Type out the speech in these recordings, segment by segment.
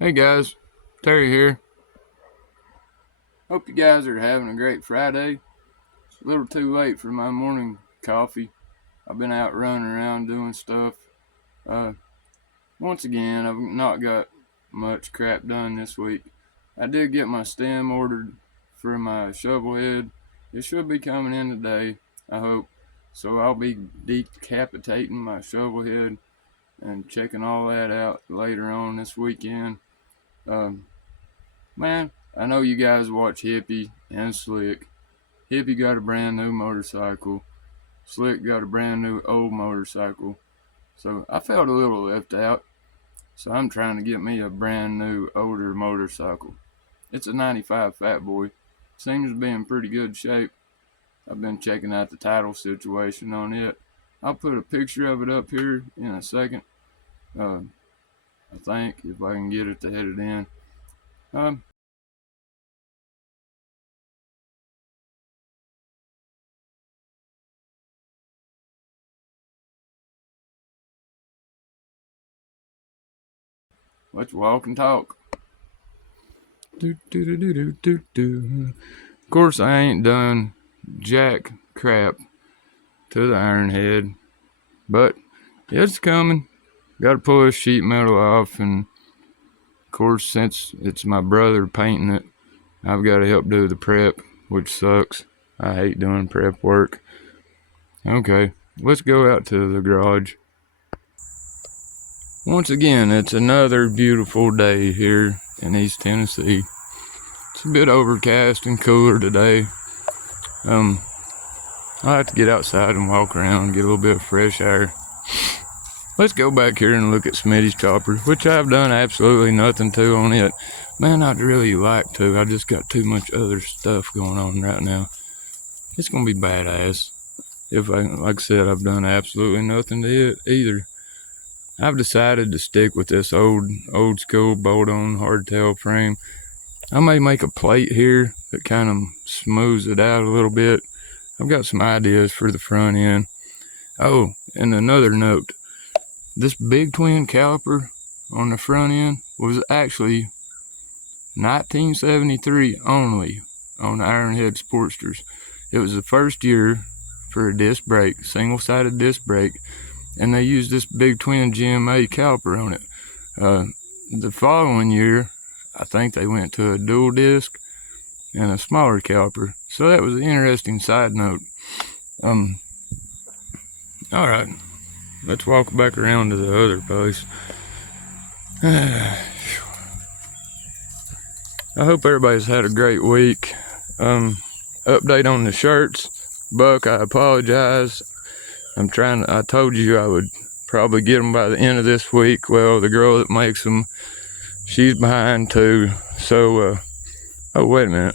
Hey guys, Terry here. Hope you guys are having a great Friday. It's a little too late for my morning coffee. I've been out running around doing stuff. Uh, Once again, I've not got much crap done this week. I did get my stem ordered for my Shovelhead. It should be coming in today, I hope. So I'll be decapitating my Shovelhead and checking all that out later on this weekend. Um, Man, I know you guys watch Hippie and Slick. Hippie got a brand new motorcycle. Slick got a brand new old motorcycle. So I felt a little left out. So I'm trying to get me a brand new older motorcycle. It's a 95 Fat Boy. Seems to be in pretty good shape. I've been checking out the title situation on it. I'll put a picture of it up here in a second. Uh, I think if I can get it to head it in. Um, let's walk and talk. Do, do, do, do, do, do, do. Of course, I ain't done jack crap to the Ironhead, but it's coming. Got to pull this sheet metal off, and of course, since it's my brother painting it, I've got to help do the prep, which sucks. I hate doing prep work. Okay, let's go out to the garage. Once again, it's another beautiful day here in East Tennessee. It's a bit overcast and cooler today. I have to get outside and walk around and get a little bit of fresh air. Let's go back here and look at Smitty's chopper, which I've done absolutely nothing to on it. Man, I'd really like to. I just got too much other stuff going on right now. It's gonna be badass. Like I said, I've done absolutely nothing to it either. I've decided to stick with this old school bolt-on hardtail frame. I may make a plate here that kind of smooths it out a little bit. I've got some ideas for the front end. Oh, and another note. This big twin caliper on the front end was actually 1973 only on the Ironhead Sportsters. It was the first year for a disc brake, single-sided disc brake, and they used this big twin GMA caliper on it. The following year, I think they went to a dual disc and a smaller caliper. So that was an interesting side note. Alright, let's walk back around to the other place. I hope everybody's had a great week. Update on the shirts. Buck, I apologize. I told you I would probably get them by the end of this week. Well, the girl that makes them, she's behind too. So, oh, wait a minute.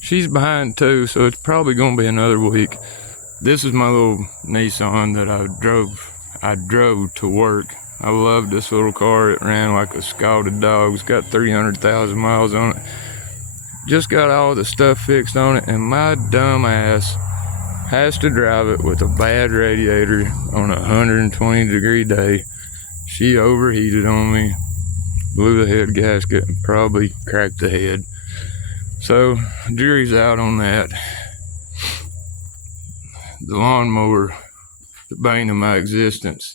She's behind too, so it's probably going to be another week. This is my little Nissan that I drove to work. I love this little car. It ran like a scalded dog. It's got 300,000 miles on it. Just got all the stuff fixed on it, and my dumb ass has to drive it with a bad radiator on a 120-degree day. She overheated on me, blew the head gasket, and probably cracked the head. So, jury's out on that. The lawnmower, the bane of my existence.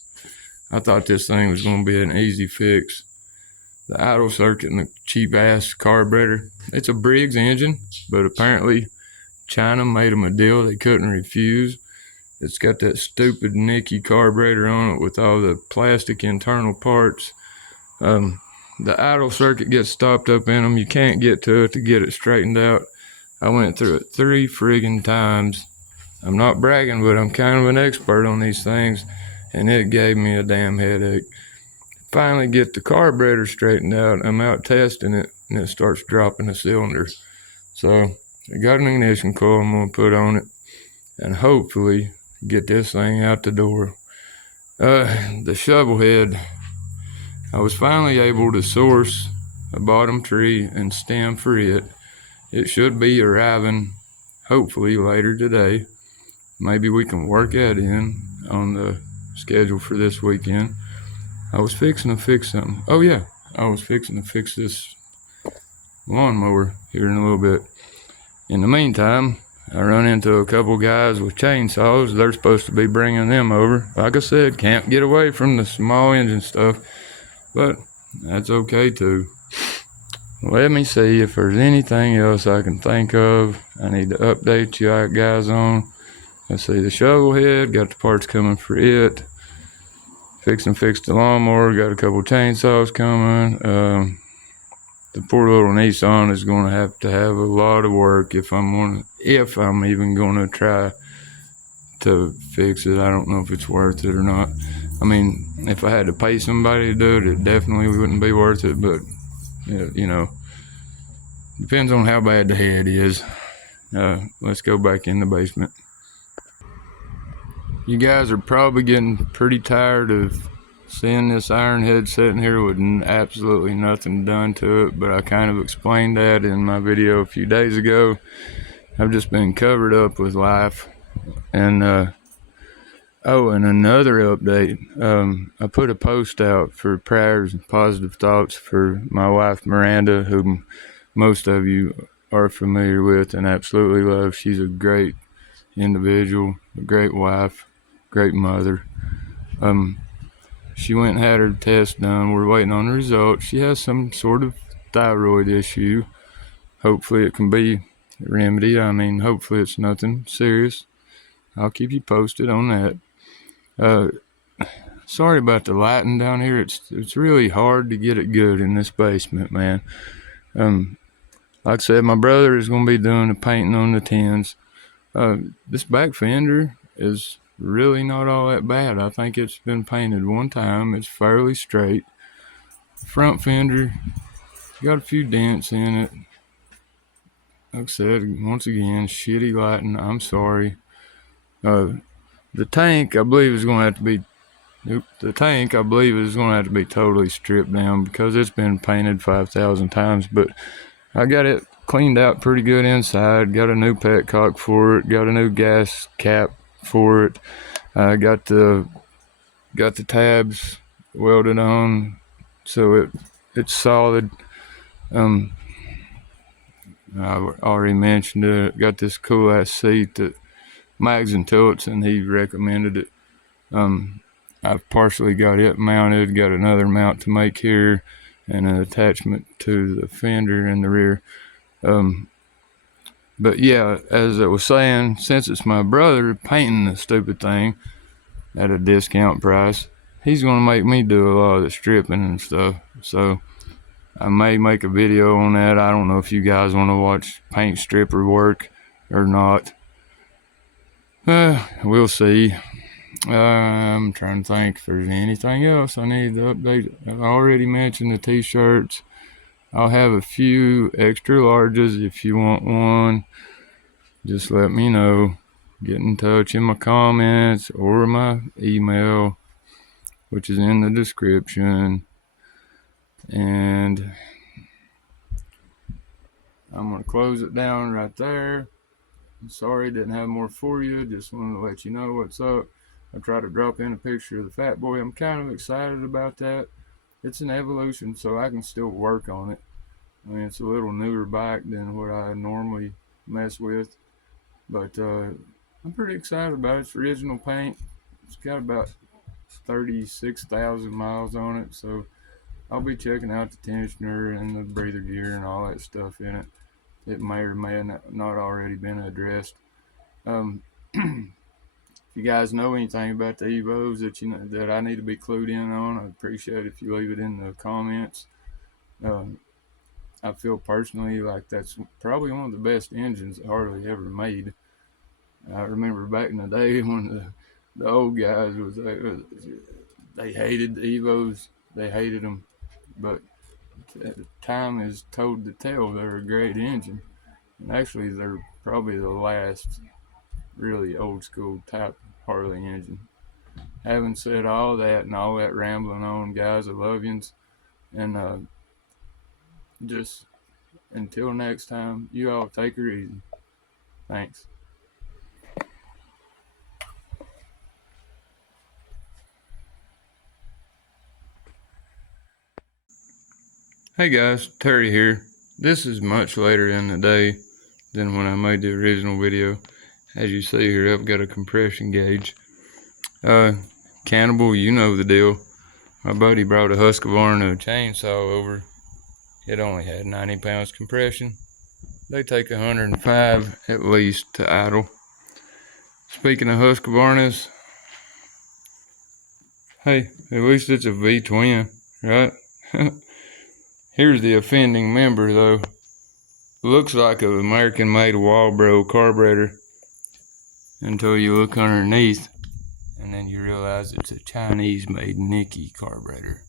I thought this thing was going to be an easy fix. The idle circuit and the cheap-ass carburetor. It's a Briggs engine, but apparently China made them a deal they couldn't refuse. It's got that stupid Nicky carburetor on it with all the plastic internal parts. The idle circuit gets stopped up in them. You can't get to it to get it straightened out. I went through it 3 friggin' times. I'm not bragging, but I'm kind of an expert on these things, and it gave me a damn headache. Finally get the carburetor straightened out. I'm out testing it, and it starts dropping the cylinder. So I got an ignition coil I'm going to put on it, and hopefully get this thing out the door. The Shovelhead, I was finally able to source a bottom tree and stem for it. It should be arriving hopefully later today. Maybe we can work that in on the schedule for this weekend. I was fixing to fix something. Oh yeah, I was fixing to fix this lawnmower here in a little bit. In the meantime, I run into a couple guys with chainsaws. They're supposed to be bringing them over. Like I said, can't get away from the small engine stuff, but that's okay too. Let me see if there's anything else I can think of. I need to update you guys on. Let's see, the Shovelhead, got the parts coming for it. Fix the lawnmower, got a couple chainsaws coming. The poor little Nissan is going to have a lot of work if I'm even going to try to fix it. I don't know if it's worth it or not. I mean, if I had to pay somebody to do it, it definitely wouldn't be worth it, but you know, depends on how bad the head is. Let's go back in the basement. You guys are probably getting pretty tired of seeing this Ironhead sitting here with absolutely nothing done to it, but I kind of explained that in my video a few days ago. I've just been covered up with life. And oh, and another update. I put a post out for prayers and positive thoughts for my wife Miranda, whom most of you are familiar with and absolutely love. She's a great individual, a great wife, great mother. She went and had her test done. We're waiting on the results. She has some sort of thyroid issue. Hopefully it can be remedied. I mean, hopefully it's nothing serious. I'll keep you posted on that. Sorry about the lighting down here. It's really hard to get it good in this basement, man. Like I said, my brother is going to be doing the painting on the tins. This back fender is really not all that bad. I think it's been painted one time. It's fairly straight. Front fender got a few dents in it. Like I said, once again, shitty lighting. I'm sorry. The tank, I believe, is going to have to be. The tank, I believe, is going to have to be totally stripped down because it's been painted 5,000 times. But I got it cleaned out pretty good inside. Got a new petcock for it. Got a new gas cap for it. Got the tabs welded on, so it's solid. I already mentioned it. Got this cool ass seat that Mags and Tillotson, he recommended it. I've partially got it mounted. Got another mount to make here, and an attachment to the fender in the rear. But yeah, as I was saying, since it's my brother painting the stupid thing at a discount price, he's going to make me do a lot of the stripping and stuff. So I may make a video on that. I don't know if you guys want to watch paint stripper work or not. We'll see. I'm trying to think if there's anything else I need to update. I already mentioned the t-shirts. I'll have a few extra larges if you want one. Just let me know. Get in touch in my comments or my email, which is in the description. And I'm going to close it down right there. I'm sorry didn't have more for you. Just wanted to let you know what's up. I tried to drop in a picture of the Fat Boy. I'm kind of excited about that. It's an evolution, so I can still work on it. I mean, it's a little newer bike than what I normally mess with. But I'm pretty excited about it. It's original paint. It's got about 36,000 miles on it. So I'll be checking out the tensioner and the breather gear and all that stuff in it. It may or may not already been addressed. If you guys know anything about the Evos that I need to be clued in on, I'd appreciate it if you leave it in the comments. I feel personally like that's probably one of the best engines that Harley ever made. I remember back in the day when the old guys they hated the Evos, they hated them, but time has told the tale they're a great engine. And actually, they're probably the last really old school type Harley engine. Having said all that and all that rambling on, guys, I love yous. And just until next time, you all take her easy. Thanks. Hey guys, Terry here. This is much later in the day than when I made the original video. As you see here, I've got a compression gauge. Cannibal, you know the deal. My buddy brought a Husqvarna and a chainsaw over. It only had 90 pounds compression. They take 105 at least to idle. Speaking of Husqvarnas, hey, at least it's a V-twin, right? Here's the offending member though. Looks like an American-made Walbro carburetor until you look underneath and then you realize it's a Chinese-made Nikkei carburetor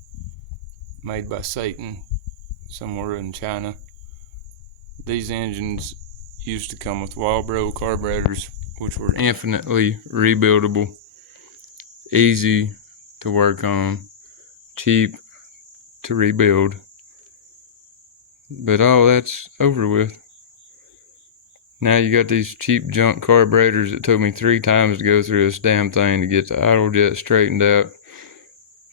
made by Satan somewhere in China. These engines used to come with Walbro carburetors, which were infinitely rebuildable, easy to work on, cheap to rebuild. But all that's over with. Now you got these cheap junk carburetors that took me 3 times to go through this damn thing to get the idle jet straightened out.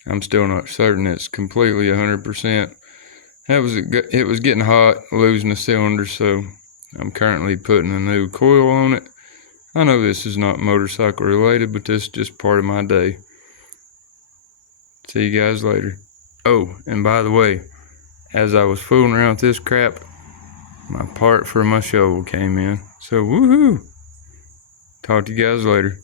I'm still not certain it's completely 100%. It was getting hot, losing the cylinder, so I'm currently putting a new coil on it. I know this is not motorcycle related, but this is just part of my day. See you guys later. Oh, and by the way, as I was fooling around with this crap, my part for my shovel came in. So woohoo! Talk to you guys later.